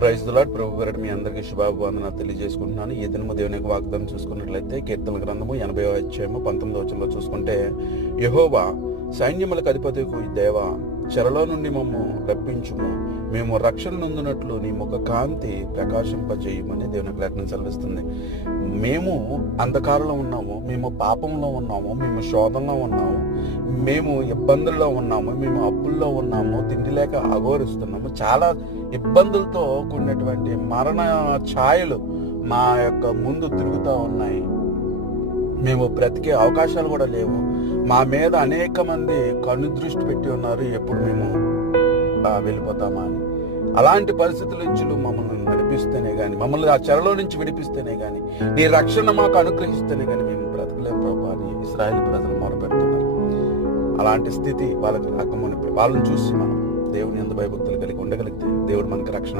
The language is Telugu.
Praise the lord. ప్రభు పేరిట మీ అందరికీ శుభాభివందనాలు తెలియజేసుకుంటున్నాను. ఈ దినము దేవుని యొక్క వాగ్దానం చూసుకున్నట్లయితే కీర్తనల గ్రంథము 80వ అధ్యాయము 19వ వచనంలో చూసుకుంటే, యెహోవా సైన్యములకు అధిపతికు దేవా, చెరలో నుండి మమ్ము రప్పించుము, మేము రక్షణ నొందినట్లు నీ ముఖ కాంతి ప్రకాశింపజేయమని దేవుని యొక్క లేఖనం సెలవిస్తుంది. మేము అంధకారంలో ఉన్నాము, మేము పాపంలో ఉన్నాము, మేము శోధనలో ఉన్నాము, మేము ఇబ్బందుల్లో ఉన్నాము, మేము అప్పుల్లో ఉన్నాము, తిండి లేక అఘోరిస్తున్నాము, చాలా ఇబ్బందులతో కూడినటువంటి మరణ ఛాయలు మా యొక్క ముందు తిరుగుతూ ఉన్నాయి. మేము బ్రతికే అవకాశాలు కూడా లేవు. మా మీద అనేక మంది కనుదృష్టి పెట్టి ఉన్నారు, ఎప్పుడు మేము వెళ్ళిపోతామా అని. అలాంటి పరిస్థితుల నుంచి మమ్మల్ని నడిపిస్తేనే కానీ, మమ్మల్ని ఆ చెరలో నుంచి విడిపిస్తేనే కానీ, నీ రక్షణ మాకు అనుగ్రహిస్తేనే కానీ మేము బ్రతకలేము ప్రభు అని ఇశ్రాయేలు ప్రజలు మొరపెడుతున్నారు. అలాంటి స్థితి వాళ్ళకి రాకమునిపై వాళ్ళని చూసి మనం దేవుని యందు భయభక్తులు కలిగి ఉండగలిగితే దేవుడు మనకి రక్షణ